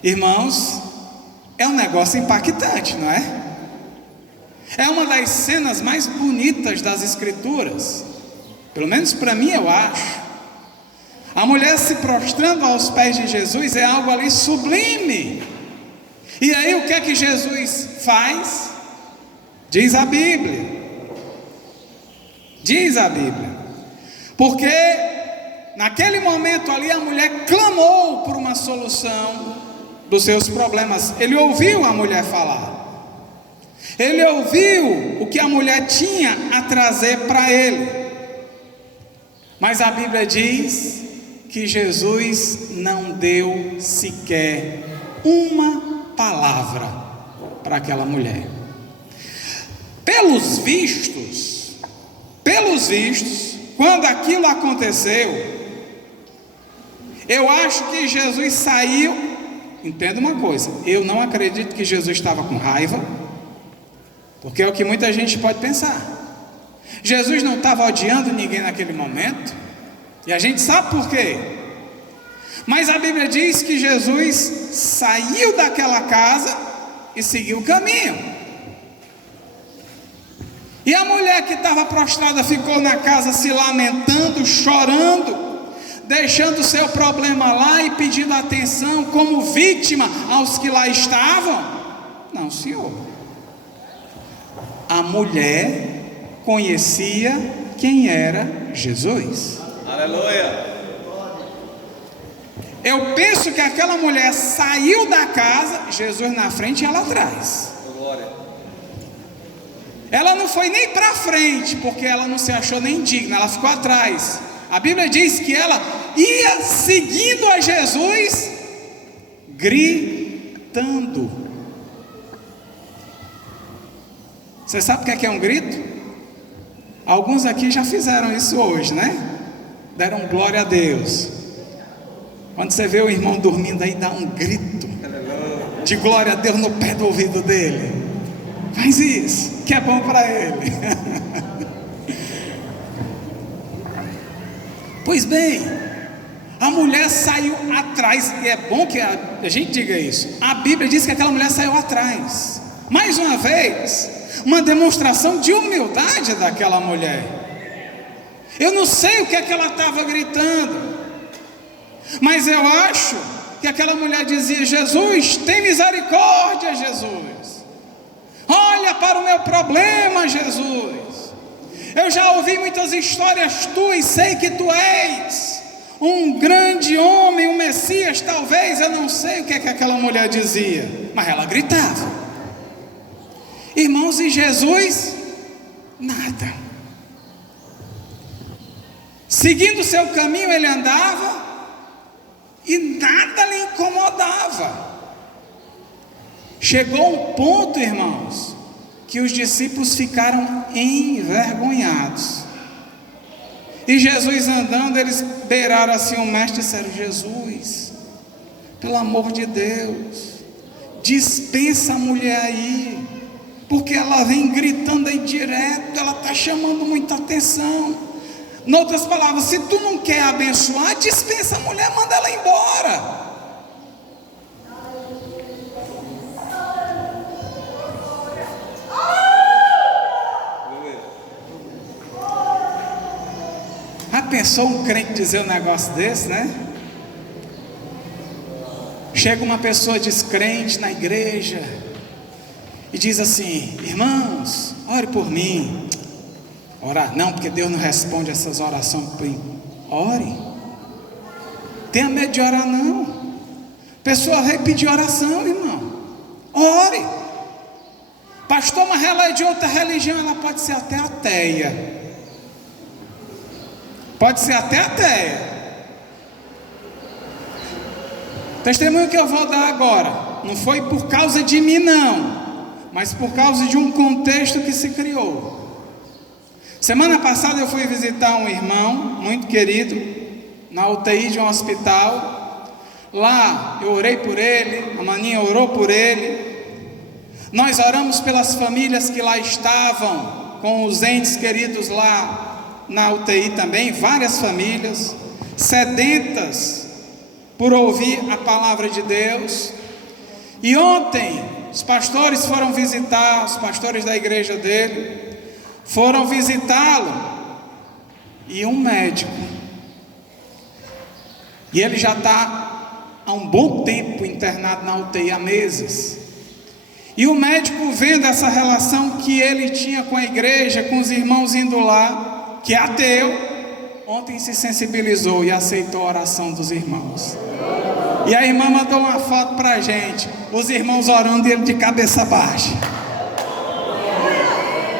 Irmãos, é um negócio impactante, não é? É uma das cenas mais bonitas das Escrituras, pelo menos para mim eu acho. A mulher se prostrando aos pés de Jesus é algo ali sublime. E aí o que é que Jesus faz? Diz a Bíblia, porque naquele momento ali a mulher clamou por uma solução dos seus problemas. Ele ouviu a mulher falar, ele ouviu o que a mulher tinha a trazer para ele, mas a Bíblia diz que Jesus não deu sequer uma palavra para aquela mulher. pelos vistos, quando aquilo aconteceu, eu acho que Jesus saiu. Entenda uma coisa, eu não acredito que Jesus estava com raiva, porque é o que muita gente pode pensar. Jesus não estava odiando ninguém naquele momento, e a gente sabe por quê. Mas a Bíblia diz que Jesus saiu daquela casa e seguiu o caminho. E a mulher que estava prostrada ficou na casa se lamentando, chorando, deixando o seu problema lá e pedindo atenção como vítima aos que lá estavam? Não, senhor. A mulher conhecia quem era Jesus. Aleluia. Eu penso que aquela mulher saiu da casa, Jesus na frente e ela atrás. Glória. Ela não foi nem para frente, porque ela não se achou nem digna, ela ficou atrás. A Bíblia diz que ela ia seguindo a Jesus, gritando. Você sabe o que é um grito? Alguns aqui já fizeram isso hoje, né? Deram glória a Deus. Quando você vê o irmão dormindo aí, dá um grito de glória a Deus no pé do ouvido dele. Faz isso, que é bom para ele. Pois bem, a mulher saiu atrás, e é bom que a gente diga isso. A Bíblia diz que aquela mulher saiu atrás. Mais uma vez, uma demonstração de humildade daquela mulher. Eu não sei o que é que ela estava gritando, mas eu acho que aquela mulher dizia: Jesus, tem misericórdia, Jesus. Olha para o meu problema, Jesus. Eu já ouvi muitas histórias tuas e sei que tu és um grande homem, um Messias, talvez. Eu não sei o que é que aquela mulher dizia, mas ela gritava. Irmãos, e Jesus, nada. Seguindo o seu caminho, ele andava e nada lhe incomodava. Chegou um ponto, irmãos, que os discípulos ficaram envergonhados. E Jesus andando, eles beiraram assim o mestre e disseram: Jesus, pelo amor de Deus, dispensa a mulher aí, porque ela vem gritando aí direto, ela está chamando muita atenção. Em outras palavras, se tu não quer abençoar, dispensa a mulher, manda ela embora. Já pensou um crente dizer um negócio desse, né? Chega uma pessoa descrente na igreja e diz assim: irmãos, ore por mim. Orar não, porque Deus não responde essas orações. Ore. Tenha medo de orar não. A pessoa vai pedir oração, irmão. Ore. Pastor, mas ela é de outra religião, ela pode ser até ateia. Pode ser até ateia. Testemunho que eu vou dar agora não foi por causa de mim não, mas por causa de um contexto que se criou. Semana passada eu fui visitar um irmão muito querido na UTI de um hospital. Lá eu orei por ele, a maninha orou por ele. Nós oramos pelas famílias que lá estavam, com os entes queridos lá na UTI também, várias famílias sedentas por ouvir a palavra de Deus. E ontem os pastores foram visitar, os pastores da igreja dele foram visitá-lo, e um médico, e ele já está há um bom tempo internado na UTI, há meses. E o médico, vendo essa relação que ele tinha com a igreja, com os irmãos indo lá, que é ateu, ontem se sensibilizou e aceitou a oração dos irmãos. E a irmã mandou uma foto para a gente, os irmãos orando e ele de cabeça baixa.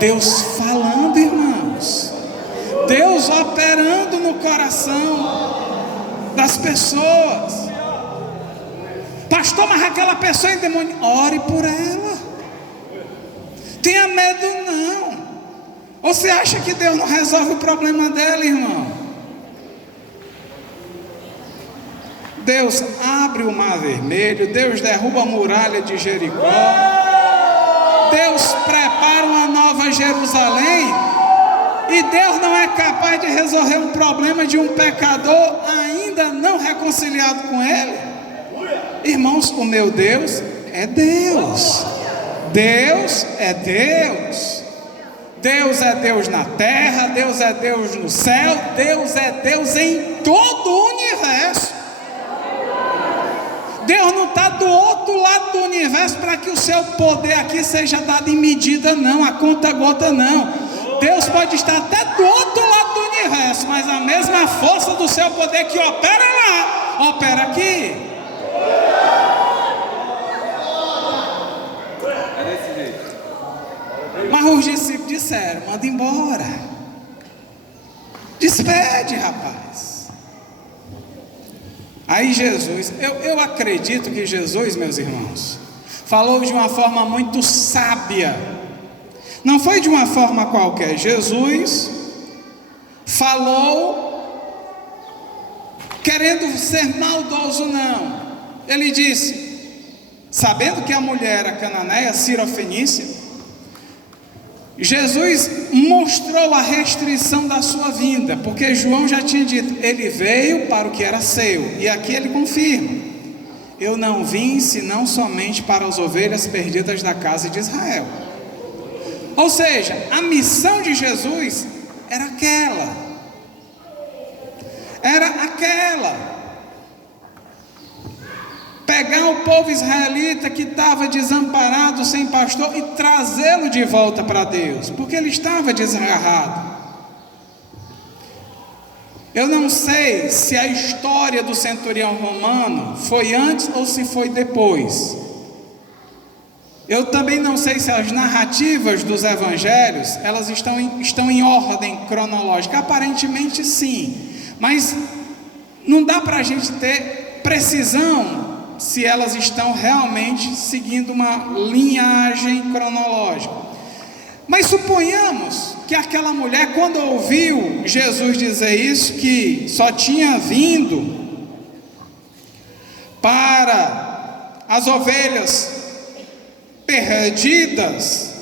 Deus falando, irmãos. Deus operando no coração das pessoas. Pastor, mas aquela pessoa é endemoniada. Ore por ela. Tenha medo não. Ou você acha que Deus não resolve o problema dela, irmão? Deus abre o mar vermelho, Deus derruba a muralha de Jericó, Deus prepara uma nova Jerusalém, e Deus não é capaz de resolver um problema de um pecador ainda não reconciliado com Ele? Irmãos, o meu Deus é Deus. Deus é Deus. Deus é Deus na terra, Deus é Deus no céu, Deus é Deus em todo o universo. Deus não está do outro lado do universo para que o seu poder aqui seja dado em medida, não, a conta gota não. Deus pode estar até do outro lado do universo, mas a mesma força do seu poder que opera lá, opera aqui. Mas os discípulos disseram: manda embora, despede, rapaz. Aí Jesus, eu acredito que Jesus, meus irmãos, falou de uma forma muito sábia, não foi de uma forma qualquer. Jesus falou querendo ser maldoso, não. Ele disse, sabendo que a mulher era cananeia, cirofenícia, Jesus mostrou a restrição da sua vinda, porque João já tinha dito, ele veio para o que era seu, e aqui ele confirma, eu não vim senão somente para as ovelhas perdidas da casa de Israel. Ou seja, a missão de Jesus era aquela, pegar o povo israelita que estava desamparado, sem pastor, e trazê-lo de volta para Deus, porque ele estava desgarrado. Eu não sei se a história do centurião romano foi antes ou se foi depois. Eu também não sei se as narrativas dos evangelhos, elas estão em ordem cronológica. Aparentemente sim, mas não dá para a gente ter precisão se elas estão realmente seguindo uma linhagem cronológica. Mas suponhamos que aquela mulher, quando ouviu Jesus dizer isso, que só tinha vindo para as ovelhas perdidas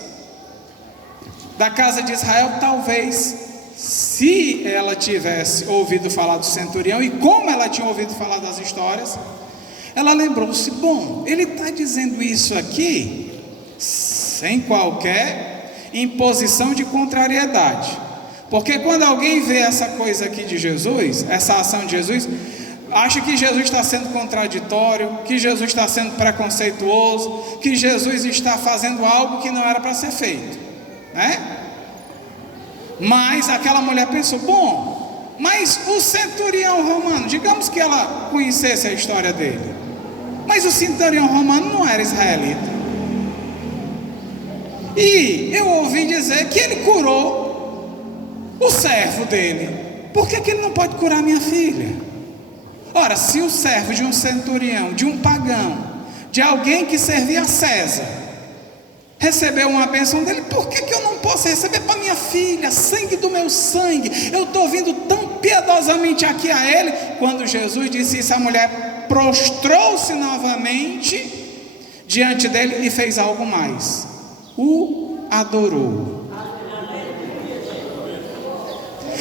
da casa de Israel, talvez, se ela tivesse ouvido falar do centurião, e como ela tinha ouvido falar das histórias, ela lembrou-se, bom, ele está dizendo isso aqui sem qualquer imposição de contrariedade, porque quando alguém vê essa coisa aqui de Jesus, essa ação de Jesus, acha que Jesus está sendo contraditório, que Jesus está sendo preconceituoso, que Jesus está fazendo algo que não era para ser feito, né? Mas aquela mulher pensou, bom, mas o centurião romano, digamos que ela conhecesse a história dele, mas o centurião romano não era israelita, e eu ouvi dizer que ele curou o servo dele, por que ele não pode curar minha filha? Ora, se o servo de um centurião, de um pagão, de alguém que servia a César, recebeu uma bênção dele, por que eu não posso receber para minha filha, sangue do meu sangue? Eu estou vindo tão piedosamente aqui a ele. Quando Jesus disse isso, a mulher prostrou-se novamente diante dele e fez algo mais, o adorou.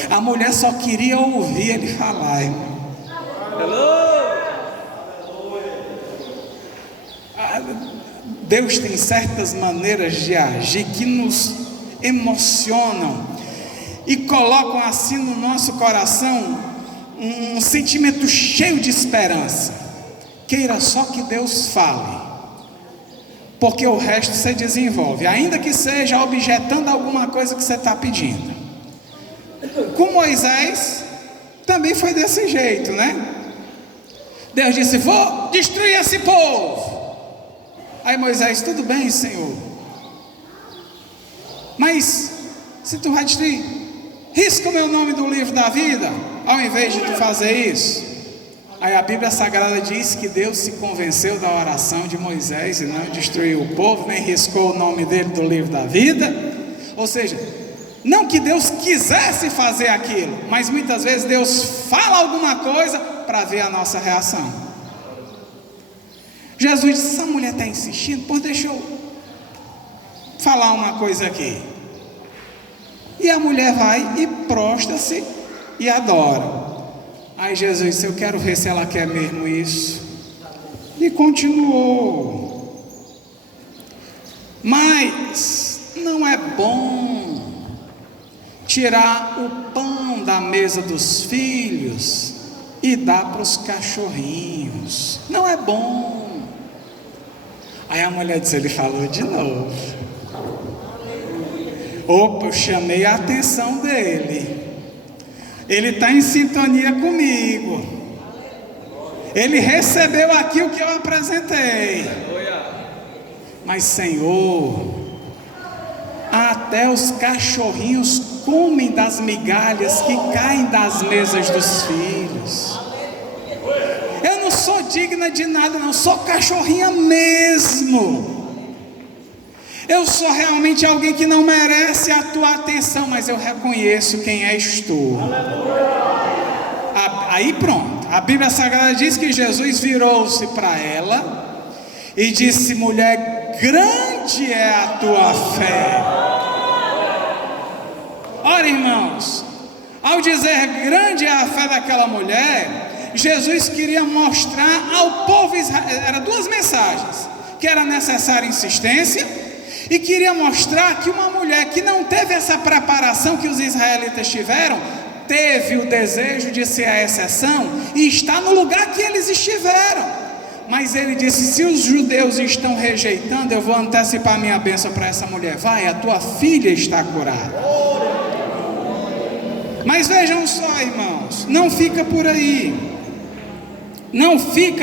A mulher só queria ouvir ele falar, irmão. Deus tem certas maneiras de agir que nos emocionam e colocam assim no nosso coração um sentimento cheio de esperança. Queira só que Deus fale, porque o resto você desenvolve, ainda que seja objetando alguma coisa que você está pedindo. Com Moisés também foi desse jeito, né? Deus disse, vou destruir esse povo. Aí Moisés, tudo bem, Senhor, mas se tu vai destruir, risca o meu nome do livro da vida, ao invés de tu fazer isso. Aí a Bíblia Sagrada diz que Deus se convenceu da oração de Moisés e não destruiu o povo, nem riscou o nome dele do livro da vida. Ou seja, não que Deus quisesse fazer aquilo, mas muitas vezes Deus fala alguma coisa para ver a nossa reação. Jesus disse: essa mulher está insistindo, pô, deixa eu falar uma coisa aqui. E a mulher vai e prostra-se e adora. Aí Jesus disse: eu quero ver se ela quer mesmo isso. E continuou. Mas não é bom tirar o pão da mesa dos filhos e dar para os cachorrinhos. Não é bom. Aí a mulher disse: ele falou de novo. Opa, eu chamei a atenção dele. Ele está em sintonia comigo. Ele recebeu aqui o que eu apresentei. Mas Senhor, até os cachorrinhos comem das migalhas que caem das mesas dos filhos. Eu não sou digna de nada, não, sou cachorrinha mesmo. Eu sou realmente alguém que não merece a tua atenção, mas eu reconheço quem és tu. Aí pronto, a Bíblia Sagrada diz que Jesus virou-se para ela e disse: mulher, grande é a tua fé. Ora, irmãos, ao dizer grande é a fé daquela mulher, Jesus queria mostrar ao povo israelita, eram duas mensagens: que era necessária insistência, e queria mostrar que uma mulher que não teve essa preparação que os israelitas tiveram, teve o desejo de ser a exceção e está no lugar que eles estiveram. Mas ele disse: se os judeus estão rejeitando, eu vou antecipar minha bênção para essa mulher. Vai, a tua filha está curada. Mas vejam só, irmãos, não fica por aí. Não fica